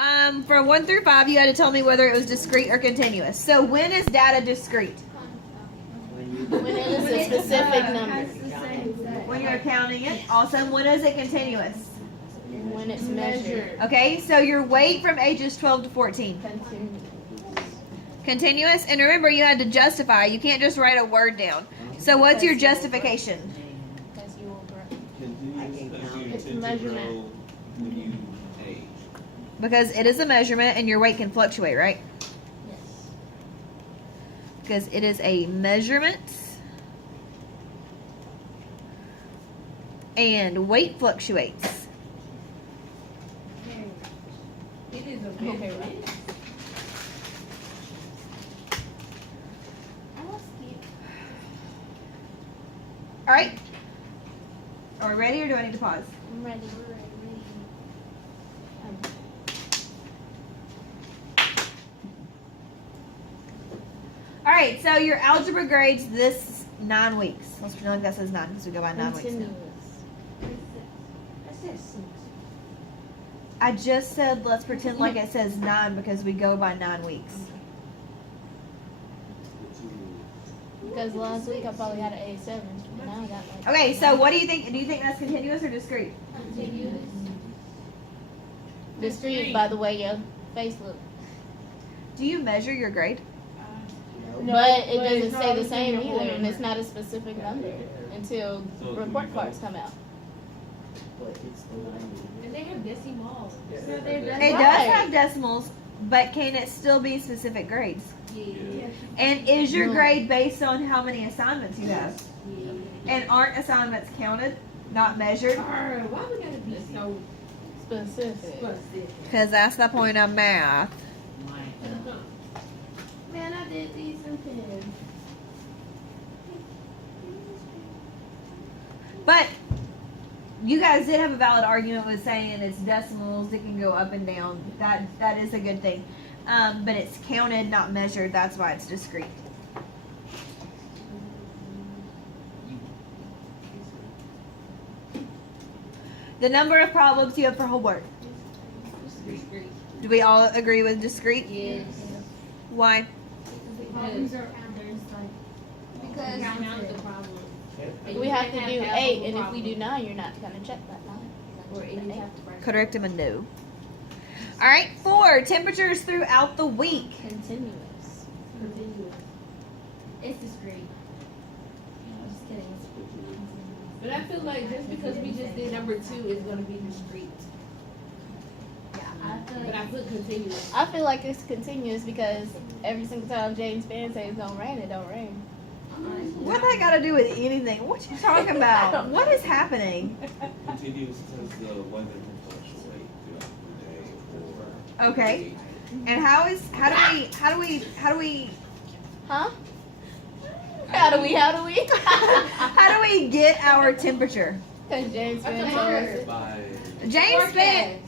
From 1 through 5, you had to tell me whether it was discrete or continuous. So when is data discrete? When it is a specific number. When you're counting it. Also, when is it continuous? When it's measured. Okay, so your weight from ages 12 to 14. Continuous. And remember, you had to justify. You can't just write a word down. So what's your justification? Because you will grow. It's measurement. When you age. Because it is a measurement and your weight can fluctuate, right? Yes. Because it is a measurement and weight fluctuates. It is a Okay, right. All right. Are we ready or do I need to pause? I'm ready. All right, so your algebra grades this 9 weeks. Let's pretend like that says 9 because we go by 9 weeks now. Continuous. I just said let's pretend like it says 9 because we go by 9 weeks. Because last week I probably had an A7. Now I got like. Okay, so what do you think? Do you think that's continuous or discrete? Continuous. Discrete, by the way your face looks. Do you measure your grade? But it doesn't say the same either, and it's not a specific number until report cards come out. And they have decimals. It does have decimals, but can it still be specific grades? Yeah. And is your No. grade based on how many assignments you have? And aren't assignments counted, not measured? Why we gotta be so Specific. specific? Because that's the point of math. Man, I did these in pen. But you guys did have a valid argument with saying it's decimals, it can go up and down. That is a good thing. But it's counted, not measured. That's why it's discrete. The number of problems you have for homework. Do we all agree with discrete? Yes. Why? Because count the problem. We have to do 8, and if we do 9, you're not going to check that 9. Or any type of Correct him and no. All right, 4. Temperatures throughout the week. Continuous. continuous. It's discrete. I'm just kidding. But I feel like just because we just did number 2 is gonna be discrete. Yeah, I feel But like I put continuous. I feel like it's continuous because every single time James Fan says it's going to rain, it don't rain. What that got to do with anything? What you talking about? What is happening? Continuous says the weather can fluctuate throughout the day or. Okay. And how do we Huh? How do we? how do we get our temperature? Because James Fan told us. By. James Fan.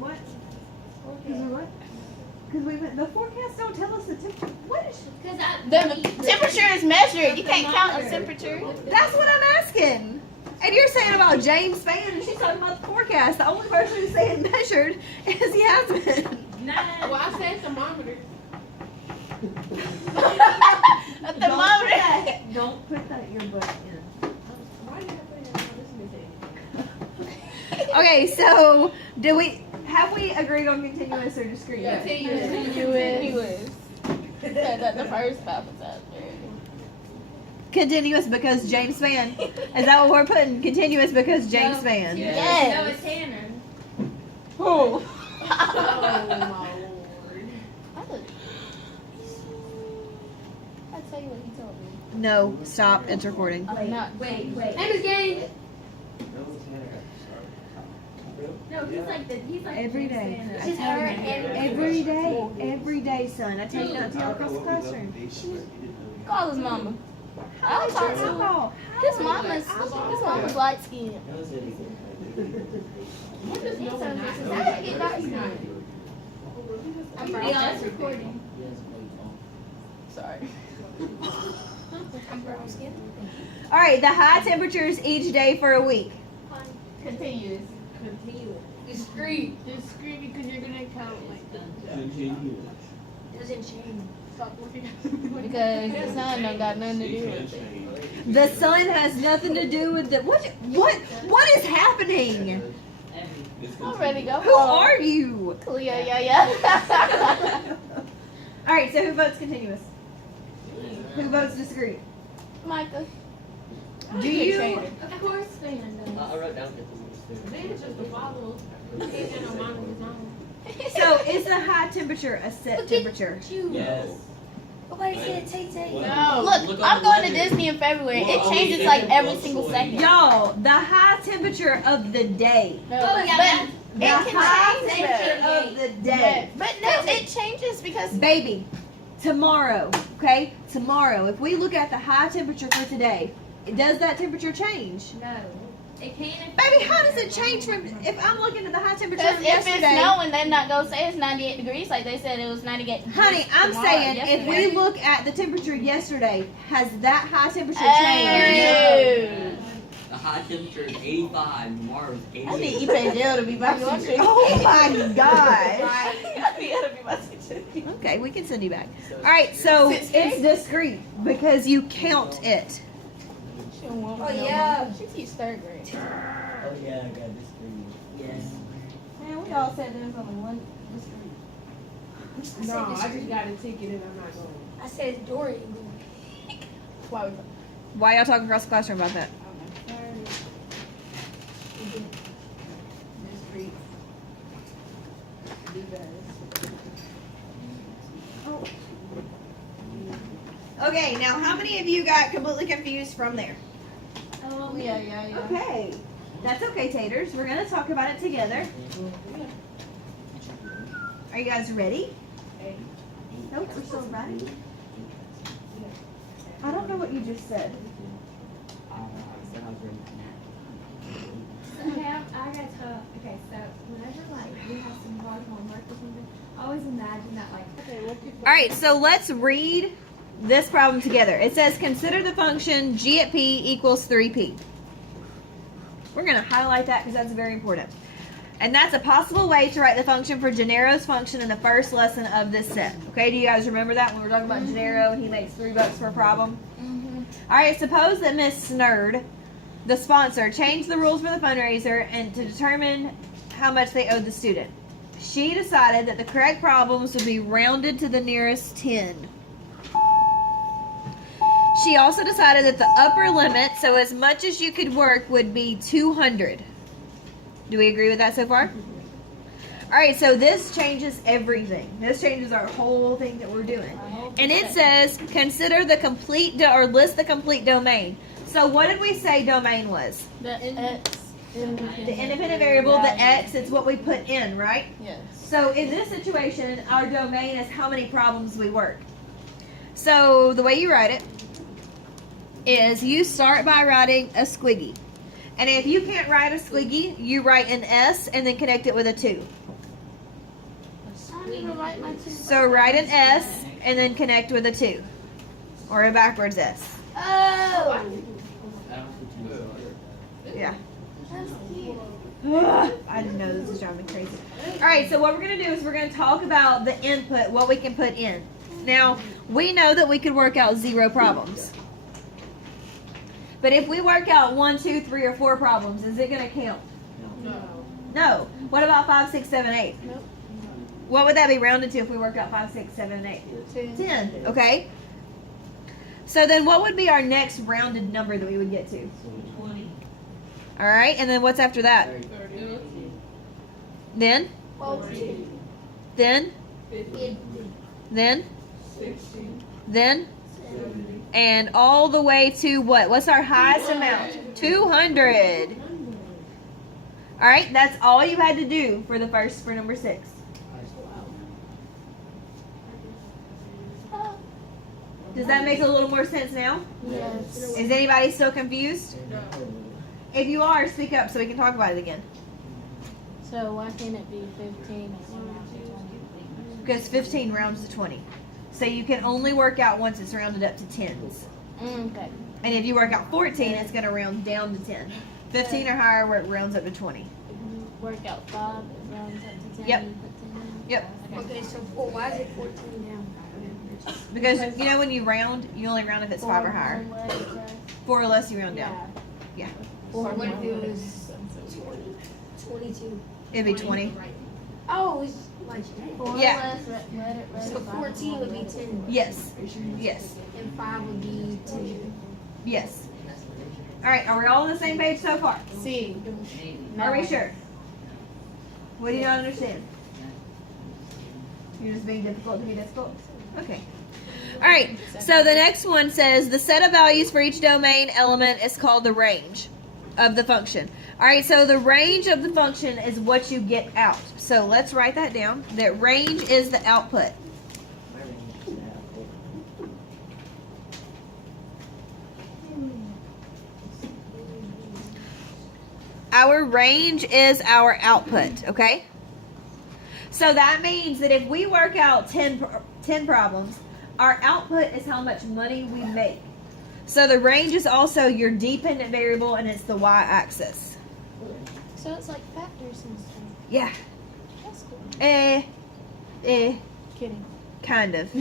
What? What? Because the forecast don't tell us the temperature. What is? The temperature is measured. You can't count a temperature. That's what I'm asking. And you're saying about James Fan, and she's talking about the forecast. The only person who's saying measured is Yasmin. Well, I said thermometer. A thermometer. Don't put that earbud in. Why did I put it on this mistake? Okay, so have we agreed on continuous or discrete? yet? Continuous. Said that the first 5 was out there. Continuous because James Fan. Is that what we're putting? Continuous because James Fan. Yes. no, it's Tanner. Who? Oh my lord. I'll tell you what he told me. No, stop. It's recording. Not Wait. Name is Gang. No, he's like Every day. Santa. She's her and Every day, son. I tell you not to yell across the classroom. call his mama. I'll talk to her. His mama's light skinned. What does no one not How did it get dark skin? I'm Yeah, it's recording. Sorry. I'm brown skin. All right, the high temperatures each day for a week. Continuous. Continuous. Discrete. Discrete because you're gonna count like Doesn't change here. doesn't change. Stop looking at Because the sun don't got nothing to It do can with it. change. The sun has nothing to do with it. What is happening? It's I'm ready to go. Who are you? Cleo, yeah. All right, so who votes continuous? Who votes discrete? Micah. Do you? Of course, fan does. I wrote down the Man, it's just a follow. He ain't got no mind of his own. So is the high temperature a set temperature? Yes. Nobody said Tay. No. Look, I'm going to Disney in February. It changes like every single second. Y'all, the high temperature of the day. No, Oh, yeah, but The it high can change. temperature of the day. But no, it changes because Baby, tomorrow, okay? Tomorrow, if we look at the high temperature for today, does that temperature change? No. It can. Baby, how does it change from if I'm looking at the high temperature because from if it's yesterday? snowing, they're not gonna say it's 98 degrees like they said it was 98 degrees. Honey, I'm tomorrow, saying if yesterday. we look at the temperature yesterday, has that high temperature changed? Hey. The high temperature is 85. Tomorrow is 88. I need EPJL to be my country. Oh my gosh. EPJL to be my country. Okay, we can send you back. All right, so it's discrete because you count it. She don't want me Oh, no yeah. more. She teach third grade. Oh yeah, I got this green. Yes. Man, we all said there was only one discrete. No, I just got a ticket and I'm not going. I said Dorian. Why we Why y'all talking across the classroom about that? Discrete. Okay, now how many of you got completely confused from there? yeah. Okay, that's okay, taters. We're gonna talk about it together. Are you guys ready? Nope, we're still ready. I don't know what you just said. So I got to. Okay, so whenever like we have some hard homework or something, I always imagine that like. All right, so let's read this problem together. It says consider the function g at p equals 3p. We're going to highlight that because that's very important. And that's a possible way to write the function for Gennaro's function in the first lesson of this set. Okay, do you guys remember that when we were talking about Gennaro and he makes $3 for a problem? All right, suppose that Miss Snurd, the sponsor, changed the rules for the fundraiser and to determine how much they owed the student. She decided that the correct problems would be rounded to the nearest 10. She also decided that the upper limit, so as much as you could work, would be 200. Do we agree with that so far? All right, so this changes everything. This changes our whole thing that we're doing. And it says, consider the complete, or list the complete domain. So what did we say domain was? The X. The independent variable, the X, it's what we put in, right? Yes. So in this situation, our domain is how many problems we work. So the way you write it is you start by writing a squiggy. And if you can't write a squiggy, you write an S and then connect it with a 2. I don't even write my two. So write an S and then connect with a 2. Or a backwards S. Oh. Yeah. That's cute. I didn't know this was driving me crazy. Alright, so what we're going to do is we're going to talk about the input, what we can put in. Now, we know that we could work out 0 problems. But if we work out 1, 2, 3, or 4 problems, is it going to count? No. No. What about 5, 6, 7, 8? Nope. What would that be rounded to if we worked out 5, 6, 7, and 8? 10. Okay. So then what would be our next rounded number that we would get to? 20. All right. And then what's after that? 30. Then? 40. Then? 50. Then? 60. Then? 70. And all the way to what? What's our highest amount? 200. All right. That's all you had to do for for number 6. Does that make a little more sense now? Yes. Is anybody still confused? If you are, speak up so we can talk about it again. So why can't it be 15 and one after 20? Because 15 rounds to 20. So you can only work out once it's rounded up to 10s. Okay. And if you work out 14, it's going to round down to 10. 15 or higher where it rounds up to 20. work out 5 as rounds up to 10. Yep. You put 10 in? Yep. Okay, so why is it 14 down? Because you know when you round, you only round if it's 5 or higher. 4 or less, you round down. Yeah. Or what if it was 20, 22? It'd be 20. Oh, it's like Yeah. so 14 would be 10. Yes. Yes. And 5 would be 10. Yes. All right. Are we all on the same page so far? C. Are we sure? What do you not understand? You're just being difficult to be difficult? Okay. All right. So the next one says the set of values for each domain element is called the range of the function. All right. So the range of the function is what you get out. So let's write that down. That range is the output. Our range is our output, okay? So that means that if we work out 10 problems, our output is how much money we make. So the range is also your dependent variable, and it's the y-axis. So it's like factors and stuff. Yeah. That's cool. Kidding. Kind of.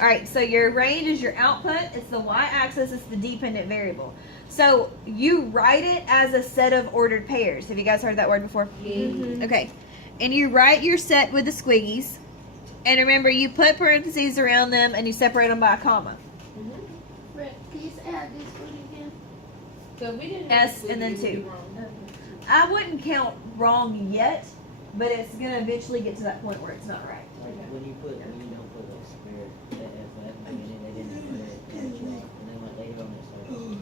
All right, so your range is your output. It's the y-axis. It's the dependent variable. So you write it as a set of ordered pairs. Have you guys heard that word before? Mm-hmm. Okay. And you write your set with the squiggies. And remember, you put parentheses around them and you separate them by a comma. Rick, can you add this one again? So we didn't S have and then to do 2. wrong. I wouldn't count wrong yet, but it's going to eventually get to that point where it's not right. Like when you don't put like square, that FF, and then they didn't put it, and then like later on it's like,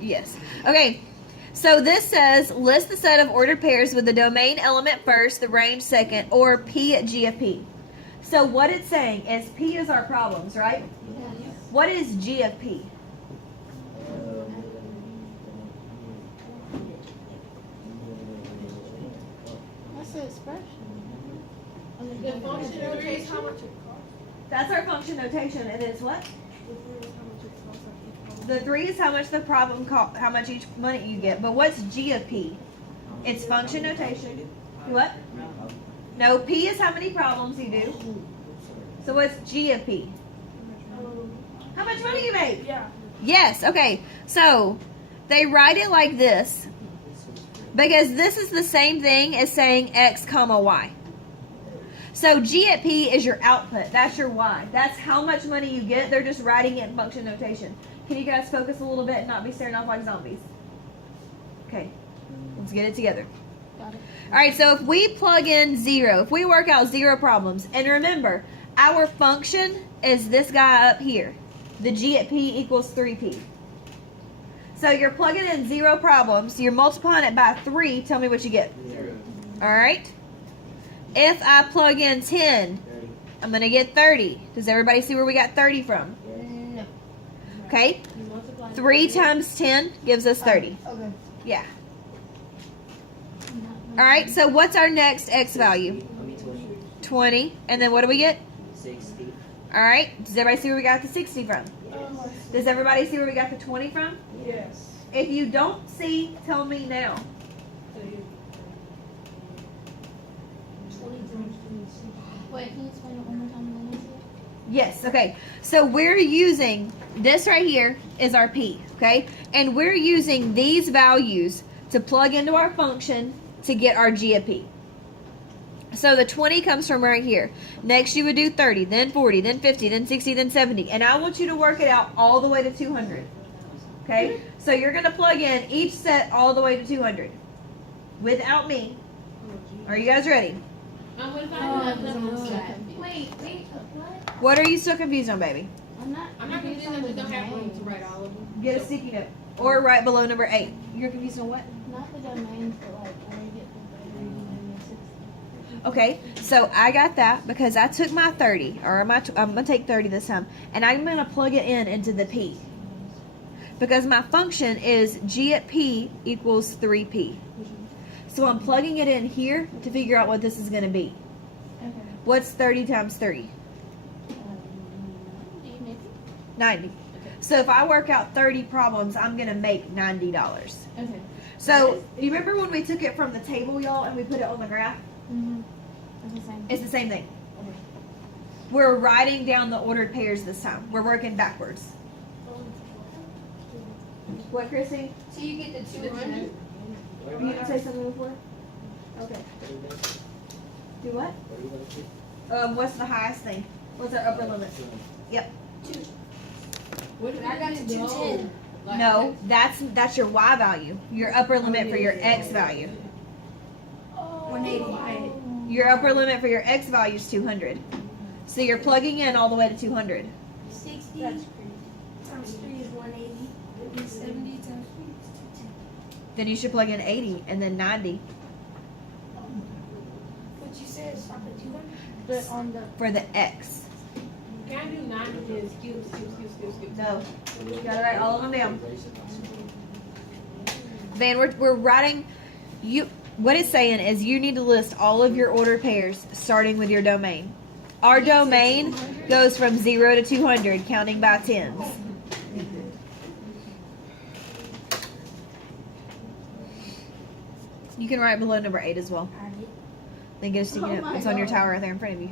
Yes. Okay. So this says list the set of ordered pairs with the domain element first, the range second, or P at G of P. So what it's saying is P is our problems, right? What is G of P? That's the expression. The function notation, how much it That's our function notation, and it's what? The 3 is how much the problem cost, how much each money you get. But what's G of P? It's function notation. What? No, P is how many problems you do. So what's G of P? How much money you make? Yeah. Yes, okay. So they write it like this because this is the same thing as saying X comma Y. So G at P is your output. That's your Y. That's how much money you get. They're just writing it in function notation. Can you guys focus a little bit and not be staring off like zombies? Okay. Let's get it together. Got it. All right, so if we plug in 0, if we work out 0 problems, and remember, our function is this guy up here. The G at P equals 3P. So you're plugging in 0 problems. You're multiplying it by 3. Tell me what you get. 0. All right? If I plug in 10, I'm going to get 30. Does everybody see where we got 30 from? No. Okay? You multiply 3 times 10 gives us 30. Okay. Yeah. All right, so what's our next X value? 20. And then what do we get? 60. All right. Does everybody see where we got the 60 from? Does everybody see where we got the 20 from? Yes. If you don't see, tell me now. 23. Wait, can you explain it one more time and then I see it? Yes, okay. So we're using this right here is our P, okay? And we're using these values to plug into our function to get our G of P. So the 20 comes from right here. Next you would do 30, then 40, then 50, then 60, then 70. And I want you to work it out all the way to 200. Okay? So you're going to plug in each set all the way to 200. Without me. Are you guys ready? I'm with I'm I'm so not confused. Wait, what? What are you still confused on, baby? I'm not confused. I just don't have room to write all of them. Get a sticky note. Or right below number 8. You're confused on what? Not the domain for like where you get the 30 and the 60. Okay, so I got that because I took my 30, or I'm going to take 30 this time, and I'm going to plug it in into the P. Because my function is G at P equals 3P. So I'm plugging it in here to figure out what this is going to be. Okay. What's 30 times 3? 90 maybe? 90. So if I work out 30 problems, I'm gonna make $90. Okay. So you remember when we took it from the table, y'all, and we put it on the graph? Mm-hmm. That's the same. It's the same thing. Okay. We're writing down the ordered pairs this time. We're working backwards. What, Chrissy? So you get the 200. Were you gonna say something before? Okay. Do what? What's the highest thing? What's our upper limit? What if I got to 210? No, that's your Y value. Your upper limit for your X value. 180. Your upper limit for your X value is 200. So you're plugging in all the way to 200. 60 times 3 is 180. 70 times 3 is 210. Then you should plug in 80 and then 90 What you said is stop at 200? But on the for the X. Can I do 9 because cubes. No, you gotta write all of them down. Van, we're writing. What it's saying is you need to list all of your ordered pairs starting with your domain. Our domain goes from 0 to 200, counting by tens. You can write below number 8 as well. Then get a sticky note. It's on your tower right there in front of you.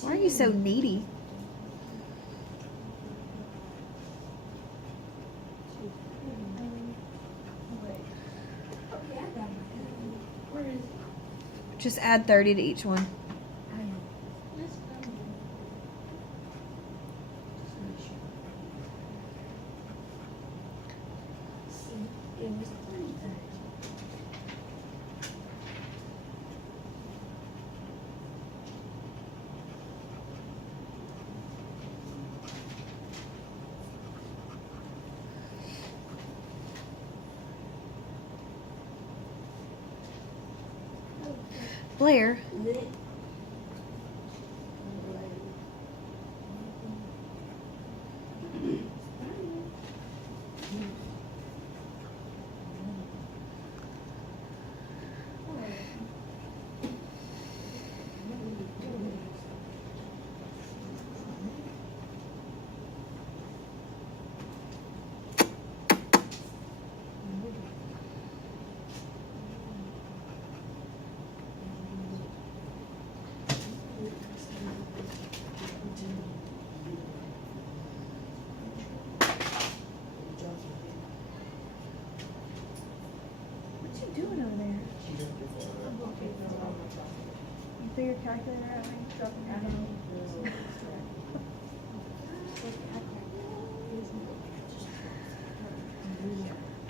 Why are you so needy? Okay, I got it. Where is it? Just add 30 to each one. See, it was 30. Blair, what you doing over there? You threw your calculator out and dropping it down.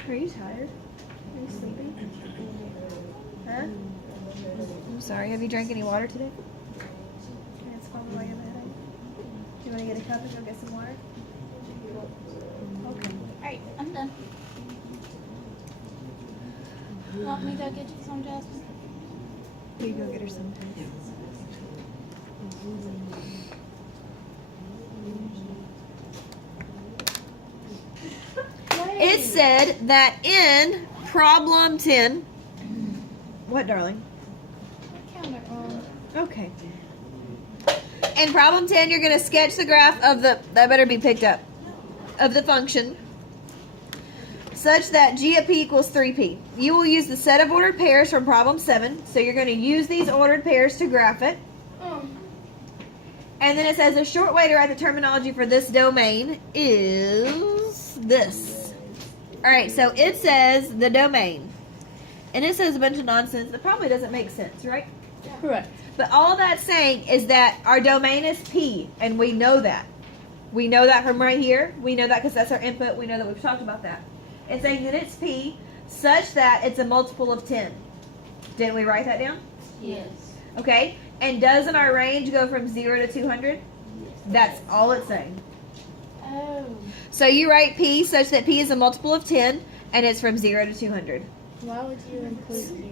Are you tired? Are you sleepy? Huh? I'm sorry. Have you drank any water today? Okay, it's probably why you have a headache. Do you want to get a cup and go get some water? Okay. Alright, I'm done. Want me to go get you some, Jasmine? You go get her some. It said that in problem 10. What, darling? Counter on. Okay. In problem 10, you're going to sketch the graph of the, that better be picked up, of the function such that g of p equals 3p. You will use the set of ordered pairs from problem 7. So you're going to use these ordered pairs to graph it. And then it says a short way to write the terminology for this domain is this. Alright, so it says the domain. And it says a bunch of nonsense that probably doesn't make sense, right? Correct. But all that's saying is that our domain is P, and we know that. We know that from right here. We know that because that's our input. We know that we've talked about that. It's saying that it's P such that it's a multiple of 10. Didn't we write that down? Yes. Okay. And doesn't our range go from 0 to 200? That's all it's saying. Oh. So you write P such that P is a multiple of 10, and it's from 0 to 200. Why would you include 0?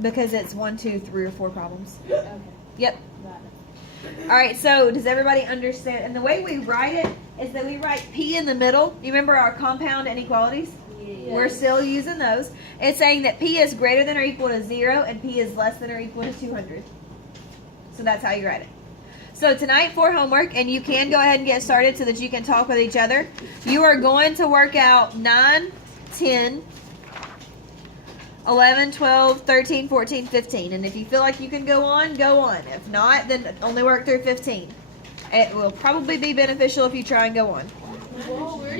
Because it's 1, 2, 3, or 4 problems. Okay. Yep. Got it. All right, so does everybody understand? And the way we write it is that we write P in the middle. You remember our compound inequalities? Yeah. We're still using those. It's saying that P is greater than or equal to 0 and P is less than or equal to 200. So that's how you write it. So tonight for homework, and you can go ahead and get started so that you can talk with each other. You are going to work out 9, 10, 11, 12, 13, 14, 15. And if you feel like you can go on, go on. If not, then only work through 15. It will probably be beneficial if you try and go on. Whoa, we're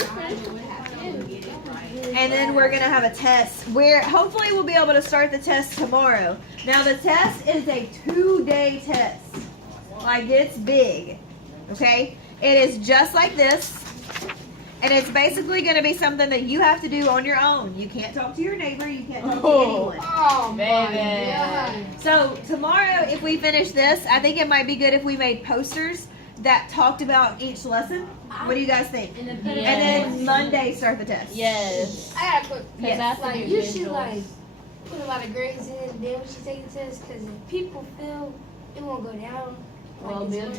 And then we're going to have a test where hopefully we'll be able to start the test tomorrow. Now the test is a 2-day test. Like, it's big. Okay? It is just like this. And it's basically going to be something that you have to do on your own. You can't talk to your neighbor. You can't talk to anyone. Oh Baby. So tomorrow, if we finish this, I think it might be good if we made posters that talked about each lesson. What do you guys think? And then Yes. And then Monday start the test. Yes. I got a quick. Because Yes. that's Like, like you should like put a lot of grades in it, then we should take the test. Because if people fail, it won't go down. Well, Like, it's Bill gonna-